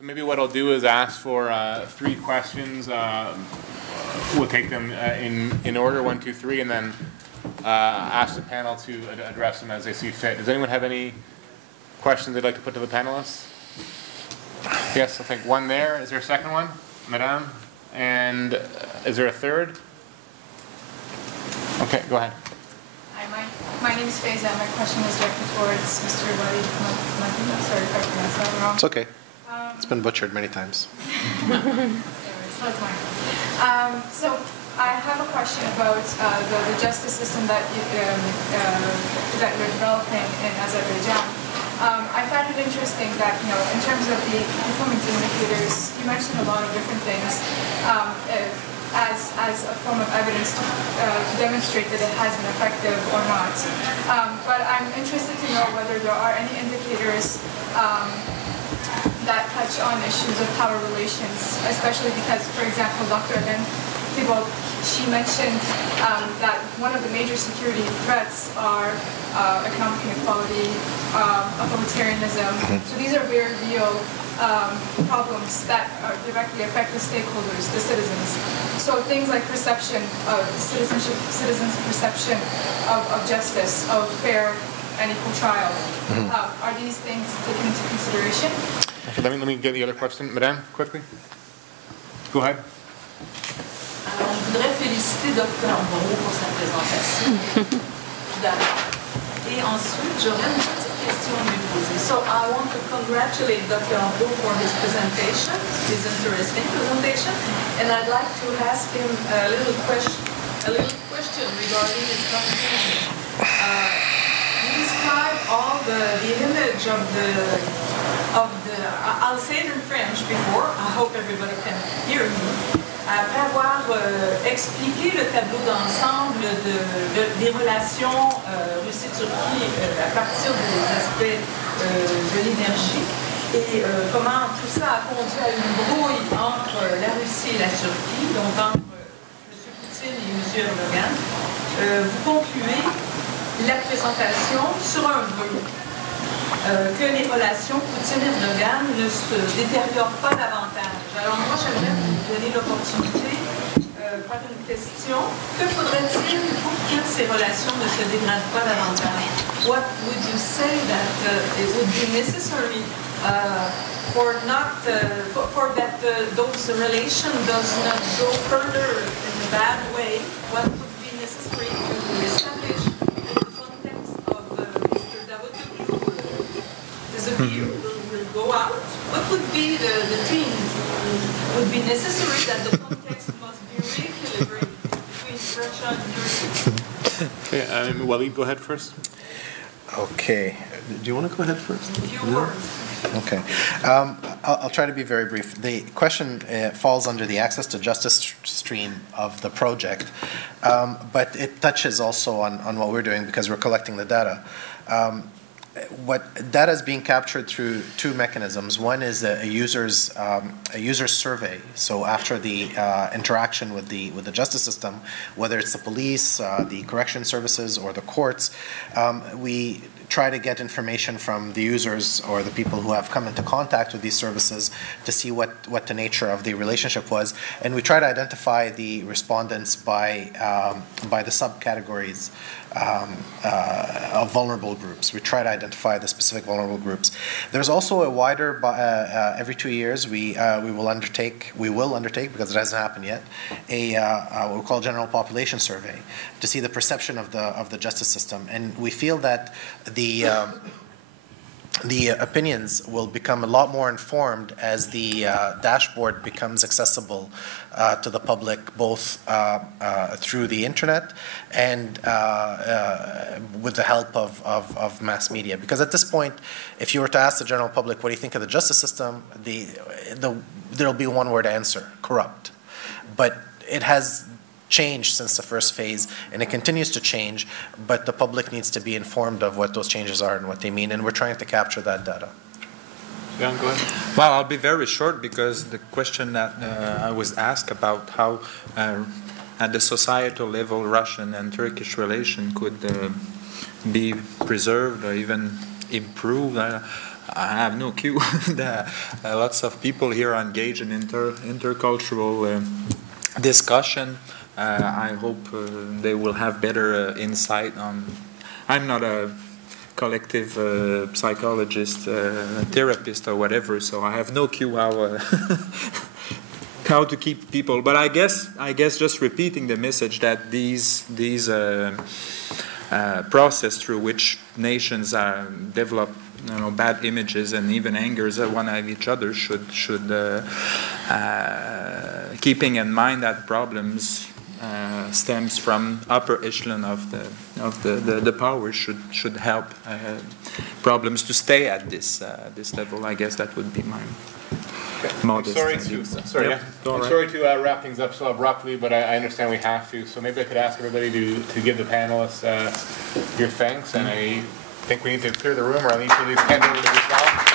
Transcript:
So maybe what I'll do is ask for 3 questions. We'll take them in order, 1, 2, 3, and then ask the panel to address them as they see fit. Does anyone have any questions they'd like to put to the panelists? Yes, I think one there. Is there a second one, Madame? And is there a third? Okay, go ahead. Hi, my name is Faiza. My question is directed towards Mr. Wali. Sorry if I pronounced that wrong. It's okay. It's been butchered many times. So that's mine. So I have a question about the justice system that you're developing in Azerbaijan. I find it interesting that, in terms of the performance indicators, you mentioned a lot of different things as a form of evidence to demonstrate that it has been effective or not. But I'm interested to know whether there are any indicators that touch on issues of power relations, especially because, for example, Dr. Alen Thibault, she mentioned that one of the major security threats are economic inequality, authoritarianism. So these are very real problems that directly affect the stakeholders, the citizens. So things like perception of citizens' perception of justice, of fair and equal trial. Are these things taken into consideration? Okay, let me get the other question. Madame, quickly. Go ahead. Alors, je voudrais féliciter Dr. Moreau pour sa présentation, d'abord. Et ensuite, j'aurais une petite question à lui poser. So I want to congratulate Dr. Moreau for his presentation, his interesting presentation, and I'd like to ask him a little question regarding his conclusion. You describe all the image of the I'll say it in French before, I hope everybody can hear me. Après avoir expliqué le tableau d'ensemble des relations Russie-Turquie à partir des aspects de l'énergie et comment tout ça a conduit à une brouille entre la Russie et la Turquie, donc entre M. Poutine et M. Erdogan, vous concluez la présentation sur un vœu. Que les relations Poutine-Erdogan ne se détériorent pas davantage. Alors moi, j'aimerais vous donner l'opportunité par une question. Que faudrait-il pour que ces relations ne se dégradent pas davantage? What would you say that it would be necessary for that those relations does not go further in a bad way? What would be necessary to establish will go out? What would be the thing would be necessary that the context must be re-equilibrated between Russia and Turkey? Okay, Walid, go ahead first. Okay. Do you want to go ahead first? A few words. Okay. I'll try to be very brief. The question falls under the access to justice stream of the project, but it touches also on what we're doing because we're collecting the data. What data is being captured through 2 mechanisms. One is a user's survey. So after the interaction with the justice system, whether it's the police, the correction services, or the courts, we try to get information from the users or the people who have come into contact with these services to see what the nature of the relationship was, and we try to identify the respondents by the subcategories of vulnerable groups. We try to identify the specific vulnerable groups. There's also a wider, every 2 years we will undertake because it hasn't happened yet, what we call general population survey to see the perception of the justice system, and we feel that the opinions will become a lot more informed as the dashboard becomes accessible to the public, both through the internet and with the help of mass media. Because at this point, if you were to ask the general public, what do you think of the justice system, there'll be one word answer: corrupt. But it has changed since the first phase, and it continues to change, but the public needs to be informed of what those changes are and what they mean, and we're trying to capture that data. Jan, go ahead. Well, I'll be very short because the question that I was asked about how at the societal level Russian and Turkish relation could be preserved or even improved. I have no clue. Lots of people here are engaged in intercultural discussion. I hope they will have better insight on. I'm not a collective psychologist, therapist, or whatever, so I have no clue how how to keep people. But I guess just repeating the message that these process through which nations develop bad images and even angers at one of each other should keeping in mind that problems stems from upper echelon of the power should help problems to stay at this level. I guess that would be my modest. I'm sorry to wrap things up so abruptly, but I understand we have to. So maybe I could ask everybody to give the panelists your thanks, and I think we need to clear the room, or at least hand over to yourself.